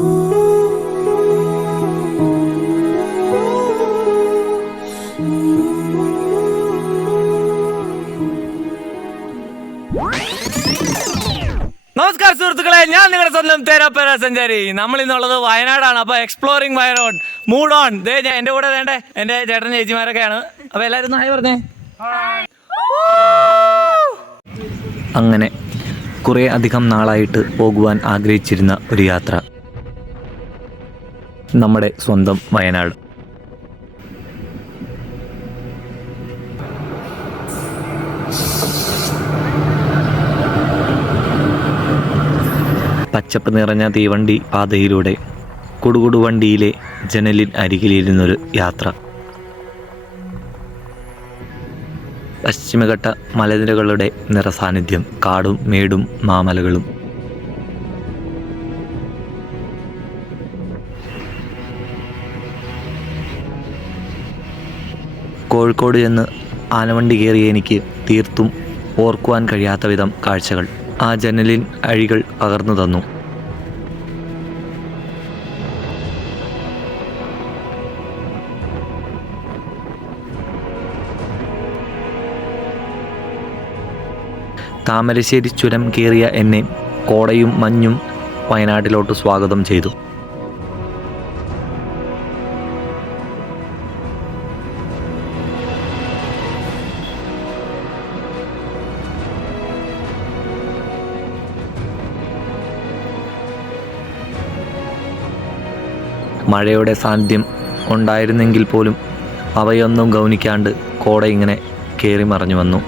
നമസ്കാരം സുഹൃത്തുക്കളെ, ഞാൻ നിങ്ങളുടെ സ്വന്തം തേരാപ്പേര സഞ്ചാരി. നമ്മൾ ഇന്നുള്ളത് വയനാടാണ്. അപ്പോൾ എക്സ്പ്ലോറിംഗ് വയനാട് മൂഡ് ഓൺ. എൻ്റെ കൂടെ വേണ്ടേ എൻ്റെ ചേട്ടൻ ചേച്ചിമാരൊക്കെയാണ്. അപ്പോൾ എല്ലാവരും ഹായ് പറഞ്ഞേ. അങ്ങനെ കുറേ അധികം നാളായിട്ട് പോകുവാൻ ആഗ്രഹിച്ചിരുന്ന ഒരു യാത്ര, നമ്മുടെ സ്വന്തം വയനാട്. പച്ചപ്പ് നിറഞ്ഞ തീവണ്ടി പാതയിലൂടെ കുടുകുടുവണ്ടിയിലെ ജനലിൻ അരികിലിരുന്നൊരു യാത്ര. പശ്ചിമഘട്ട മലനിരകളുടെ നിറസാന്നിധ്യം, കാടും മേടും മാമലകളും. കോഴിക്കോട് ചെന്ന് ആനവണ്ടി കയറിയ എനിക്ക് തീർത്തും ഓർക്കുവാൻ കഴിയാത്ത വിധം കാഴ്ചകൾ ആ ജനലിൻ അഴികൾ പകർന്നു തന്നു. താമരശ്ശേരി ചുരം കയറിയ എന്നെ കോടയും മഞ്ഞും വയനാട്ടിലോട്ട് സ്വാഗതം ചെയ്തു. മഴയുടെ സാന്നിധ്യം ഉണ്ടായിരുന്നെങ്കിൽ പോലും അവയൊന്നും ഗൗനിക്കാണ്ട് കോട ഇങ്ങനെ കയറി മറഞ്ഞു വന്നു.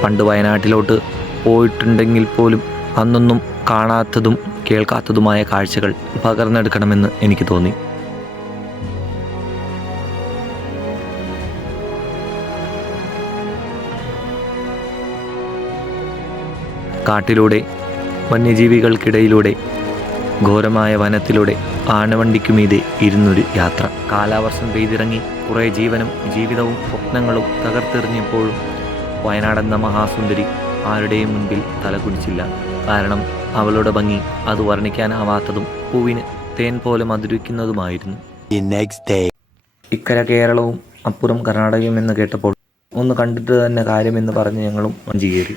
പണ്ട് വയനാട്ടിലോട്ട് പോയിട്ടുണ്ടെങ്കിൽ പോലും അന്നൊന്നും കാണാത്തതും കേൾക്കാത്തതുമായ കാഴ്ചകൾ പകർന്നെടുക്കണമെന്ന് എനിക്ക് തോന്നി. കാട്ടിലൂടെ വന്യജീവികൾക്കിടയിലൂടെ ഘോരമായ വനത്തിലൂടെ ആനവണ്ടിക്കുമീതെ ഇരുന്നൊരു യാത്ര. കാലാവർഷം പെയ്തിറങ്ങി കുറേ ജീവനും ജീവിതവും സ്വപ്നങ്ങളും തകർത്തെറിഞ്ഞപ്പോഴും വയനാടെന്ന മഹാസുന്ദരി ആരുടെയും മുൻപിൽ തലകുനിച്ചില്ല. കാരണം അവളുടെ ഭംഗി അത് വർണ്ണിക്കാനാവാത്തതും പൂവിന് തേൻ പോലെ മധുരിക്കുന്നതുമായിരുന്നു. ഇക്കര കേരളവും അപ്പുറം കർണാടകയും എന്ന് കേട്ടപ്പോൾ ഒന്ന് കണ്ടിട്ട് തന്നെ കാര്യമെന്ന് പറഞ്ഞ് ഞങ്ങളും വഞ്ചി കയറി.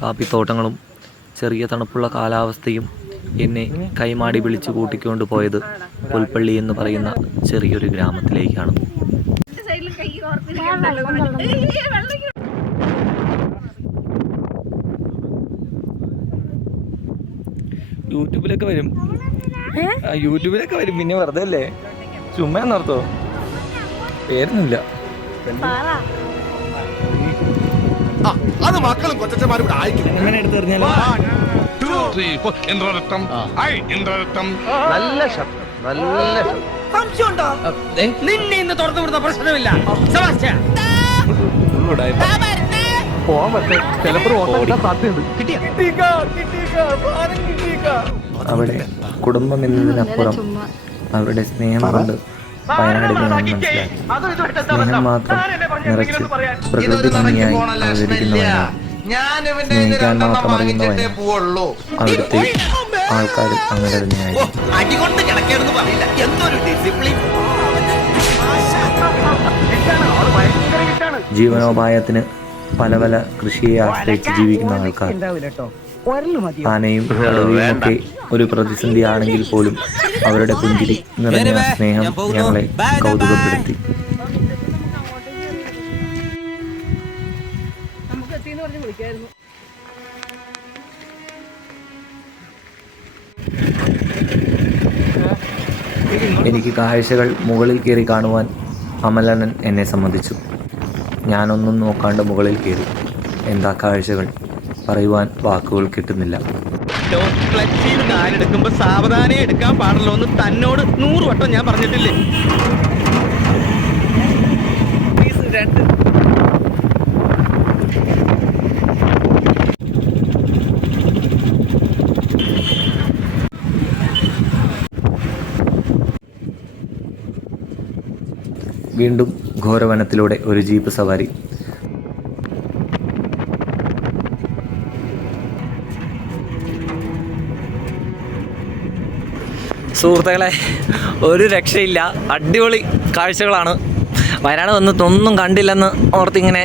കാപ്പിത്തോട്ടങ്ങളും ചെറിയ തണുപ്പുള്ള കാലാവസ്ഥയും എന്നെ കൈമാടി വിളിച്ചു കൂട്ടിക്കൊണ്ട് പോയത് പുൽപ്പള്ളി എന്ന് പറയുന്ന ചെറിയൊരു ഗ്രാമത്തിലേക്കാണ്. യൂട്യൂബിലൊക്കെ വരും, പിന്നെ വെറുതെ അല്ലേ, ചുമ്മാ എന്നോർത്തോ, പേരൊന്നുമില്ല. എങ്ങനെ എടുത്തെറിഞ്ഞാലും നിന്നെ ഇന്ന് തുറന്നു വിടുന്ന പ്രശ്നമില്ല. അവിടെ കുടുംബം എന്നതിനപ്പുറം അവരുടെ സ്നേഹം കൊണ്ട് വയനാടിനെ ഞാൻ മനസ്സിലാക്കി. സ്നേഹം മാത്രം നിറച്ച് പ്രകൃതി ഭംഗിയായി അവതരിക്കുന്ന വയനാട്, സ്നേഹിക്കാൻ മാത്രം അറിയുന്ന വയനാട്, അവിടുത്തെ ആൾക്കാരും അങ്ങനെ തന്നെയായിരുന്നു. ജീവനോപായത്തിന് പല പല കൃഷിയെ ആശ്രയിച്ച് ജീവിക്കുന്ന ആൾക്കാർ. ആനയും കടുവയും ഒക്കെ ഒരു പ്രതിസന്ധിയാണെങ്കിൽ പോലും അവരുടെ പുഞ്ചിരി നിറഞ്ഞ സ്നേഹം ഞങ്ങളെ കൗതുകപ്പെടുത്തി. എനിക്ക് കാഴ്ചകൾ മുകളിൽ കയറി കാണുവാൻ അമലനൻ എന്നെ സമ്മതിച്ചു. ഞാനൊന്നും നോക്കാണ്ട് മുകളിൽ കയറി. എന്താ കാഴ്ചകൾ, പറയുവാൻ വാക്കുകൾ കിട്ടുന്നില്ല. കാലെടുക്കുമ്പോ സാവധാനം എടുക്കാൻ പാടുള്ളൂ എന്ന് തന്നോട് 100 വട്ടം ഞാൻ പറഞ്ഞിട്ടില്ലേ? വീണ്ടും ഘോരവനത്തിലൂടെ ഒരു ജീപ്പ് സവാരി. സുഹൃത്തുക്കളെ, ഒരു രക്ഷയില്ല, അടിപൊളി കാഴ്ചകളാണ്. വയനാട് വന്നിട്ടൊന്നും കണ്ടില്ലെന്ന് ഓർത്തിങ്ങനെ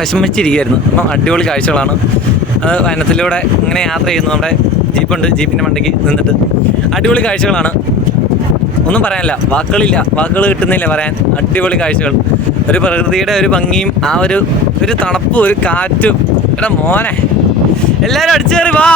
വിഷമിച്ചിരിക്കുകയായിരുന്നു. അപ്പം അടിപൊളി കാഴ്ചകളാണ്. വനത്തിലൂടെ ഇങ്ങനെ യാത്ര ചെയ്യുന്നു. നമ്മുടെ ജീപ്പുണ്ട്, ജീപ്പിൻ്റെ മണ്ടയ്ക്ക് നിന്നിട്ട് അടിപൊളി കാഴ്ചകളാണ്. ഒന്നും പറയാനില്ല, വാക്കുകൾ കിട്ടുന്നില്ല പറയാൻ. അടിപൊളി കാഴ്ചകൾ, ഒരു പ്രകൃതിയുടെ ഒരു ഭംഗിയും ആ ഒരു തണുപ്പും ഒരു കാറ്റും. എടാ മോനെ, എല്ലാവരും അടിച്ചേറി വാ.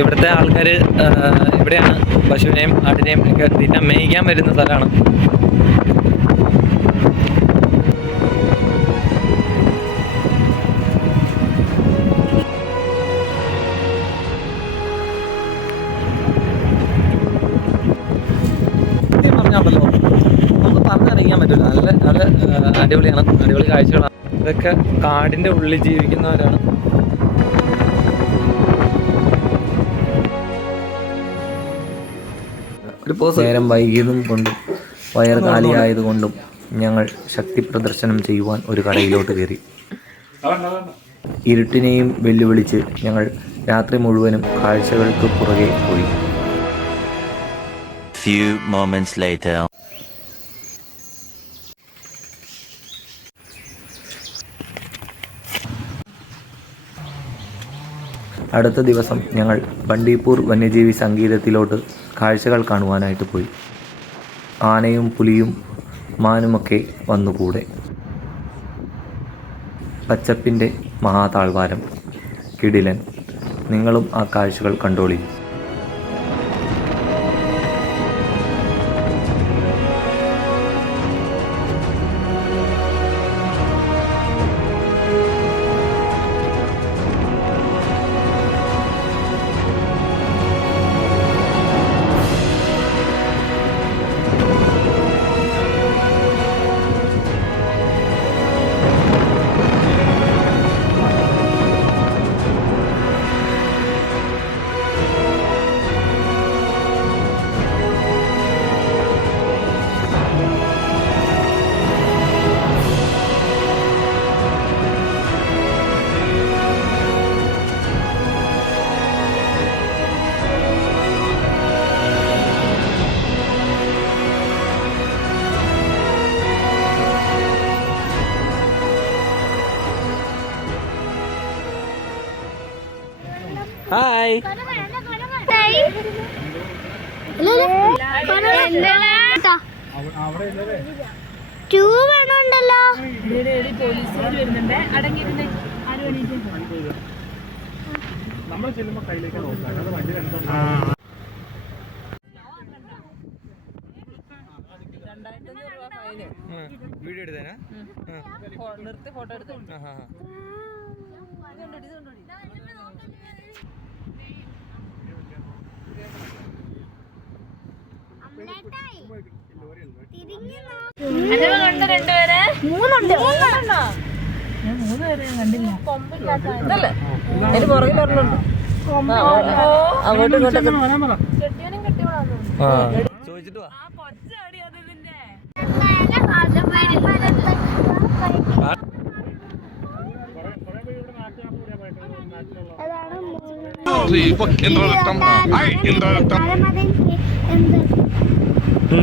ഇവിടുത്തെ ആൾക്കാർ ഇവിടെയാണ് പശുവിനെയും ആടിനെയും ഒക്കെ തിന്നാൻ മേയ്ക്കാൻ വരുന്ന സ്ഥലമാണ്. പറഞ്ഞാണല്ലോ, നമുക്ക് പറഞ്ഞറിയിക്കാൻ പറ്റില്ല. നല്ല അടിപൊളിയാണ്, അടിപൊളി കാഴ്ചകളാണ്. ഇതൊക്കെ കാടിൻ്റെ ഉള്ളിൽ ജീവിക്കുന്നവരാണ്. നേരം വൈകിയതും കൊണ്ടും വയർ കാലിയായതുകൊണ്ടും ഞങ്ങൾ ശക്തി പ്രദർശനം ചെയ്യുവാൻ ഒരു കടയിലോട്ട് കയറി. ഇരുട്ടിനെയും വെല്ലുവിളിച്ച് ഞങ്ങൾ രാത്രി മുഴുവനും കാഴ്ചകൾക്ക് പുറകെ പോയി. Few moments later. അടുത്ത ദിവസം ഞങ്ങൾ ബണ്ടിപ്പൂർ വന്യജീവി സങ്കേതത്തിലോട്ട് കാഴ്ചകൾ കാണുവാനായിട്ട് പോയി. ആനയും പുലിയും മാനുമൊക്കെ വന്നുകൂടെ. പച്ചപ്പിൻ്റെ മഹാതാഴ്വാരം, കിടിലൻ. നിങ്ങളും ആ കാഴ്ചകൾ കണ്ടോളി. ഹായ്, വേണമുണ്ടല്ലോ. നമ്മൾ ചെല്ലുമ്പോ കയ്യിലേക്ക് നോക്കാം. വീഡിയോ എടുത്തേനാ, നിർത്തി ഫോട്ടോ എടുത്തു. മൂന്നുണ്ട്. മൂന്നുപേരെ കണ്ടില്ല. ഇതല്ലേ അതിന് പുറകിൽ ഒരെണ്ണുണ്ട്. അങ്ങോട്ടും ഇങ്ങോട്ടൊക്കെ കെട്ടിയവനും കെട്ടിയോളാന്ന് ചോദിച്ചിട്ട് വാ.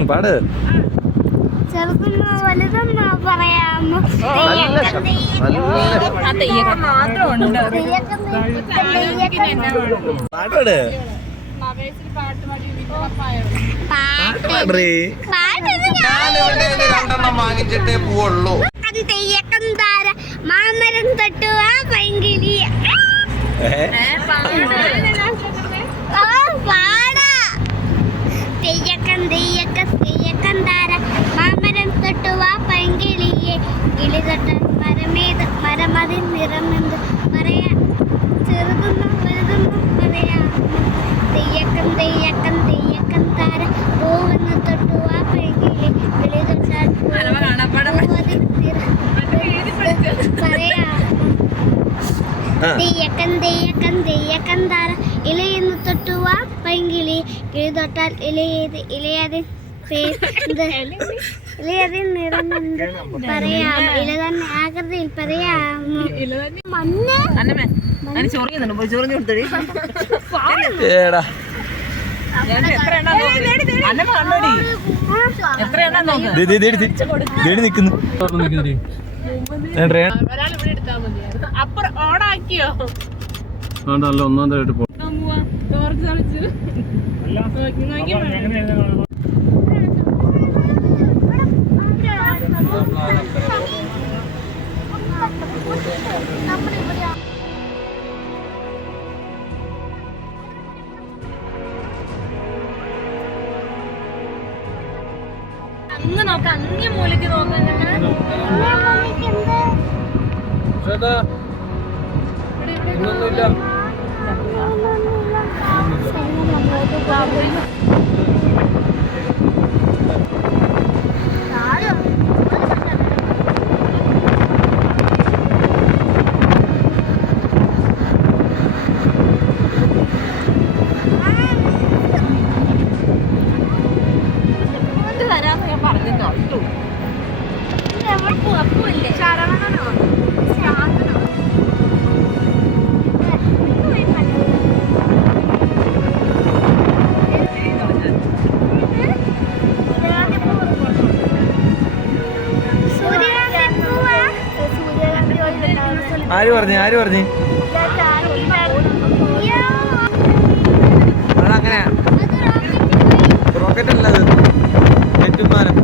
പാട്. ചെറുതിന് വലുതെന്ന് പറയാമോ? മാത്രമുണ്ട്. പാട്. രണ്ടെണ്ണം വാങ്ങിച്ചിട്ടേ പോവുള്ളൂ. തെയ്യക്കന്താര മാമരം തട്ടുവാ പൈങ്കിളി തെയ്യക്കന്താര മാമരം തൊട്ടുവാ പൈങ്കിളിയെ കിളി തൊട്ടാൽ മരമതിൽ നിറമെന്ത് പറയാ ചെറുതുന്നു വലുതുന്നു പറയാ തെയ്യക്കന്താര പൂവെന്ന് തൊട്ടുവാ പൈങ്കിളി കിളി തൊട്ടാൽ തെയ്യക്കന്താര ഇലയെന്ന് തൊട്ടുവാ പൈങ്കിളി കിളി തൊട്ടാൽ ഇലയതിൽ നിറമെന്ത് പറയാം ഇല തന്നെ ആകൃതിയിൽ പറയാമോ മഞ്ഞ് ചൊറിയുന്നുണ്ട് പോയി ചൊറിഞ്ഞു കൊടുത്തടി ഏടാ എത്ര എണ്ണ കണ്ടോടി എത്ര എണ്ണ നോക്ക് നിക്കുന്നു ഒരാളിവിടെ എടുത്താൽ മതി അപ്പുറം ഓണാക്കിയോ നല്ല ഒന്നാമതായിട്ട് പോകും. ടോർച്ച് കളിച്ച് അങ്ങ് നോക്ക അങ്ങേ മൂലക്ക് നോക്കാൻ തരാന്ന് ഞാൻ പറഞ്ഞിട്ടോ അപ്പല്ലേ ശരവണനോ ശാന്തനോ ആര് പറഞ്ഞു അതങ്ങനെയാ റോക്കറ്റ് അല്ലത് ചുറ്റുമാനം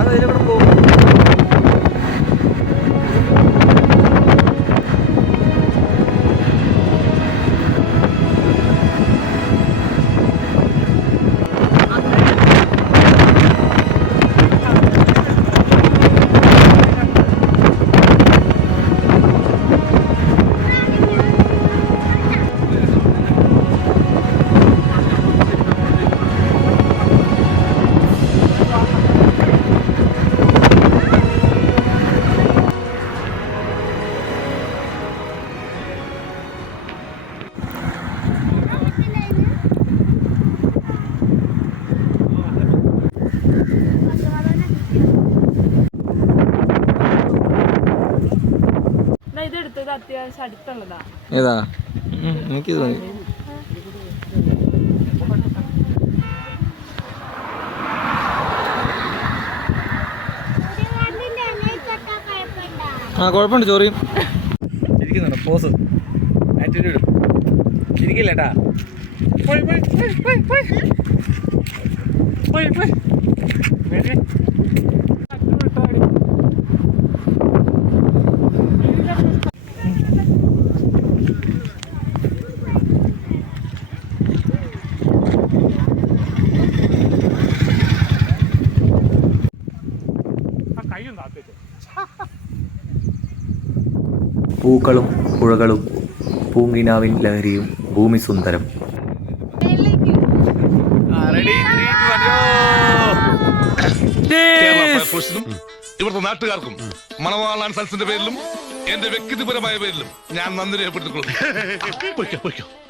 അത് ഇതിലൂടെ പോകും. ഇതെടുത്തത് അത്യാവശ്യം അടുത്തുള്ളതാ ഏതാ എനിക്കിത് മതി. ആ കുഴപ്പമുണ്ട് ചോറിയും ചിരിക്കുന്നുണ്ട് പോസ് ആറ്റിറ്റ്യൂഡ് ചിരിക്കില്ലേട്ടാ പൂക്കളും പുഴകളും പൂങ്കിനാവിൻ ലഹരിയും ഭൂമി സുന്ദരം. ഇവിടുത്തെ നാട്ടുകാർക്കും മണവാളാൻ സൽസിന്റെ പേരിലും എന്റെ വ്യക്തിപരമായ പേരിലും ഞാൻ നന്ദി രേഖപ്പെടുത്തിക്കൊള്ളുന്നു.